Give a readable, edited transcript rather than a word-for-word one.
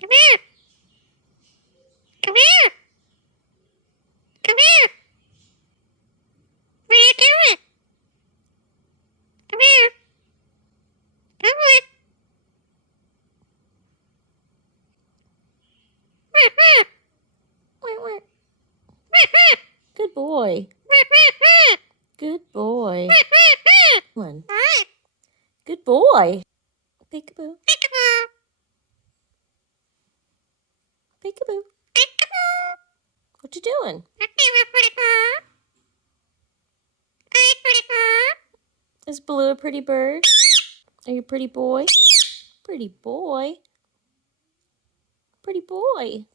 Come here. Come here. Come here. What are you doing? Come here. Come on. Good boy. Good boy. One. Good boy. Peekaboo. Peekaboo. What you doing? Is Balu a pretty bird? Are you a pretty boy? Pretty boy. Pretty boy.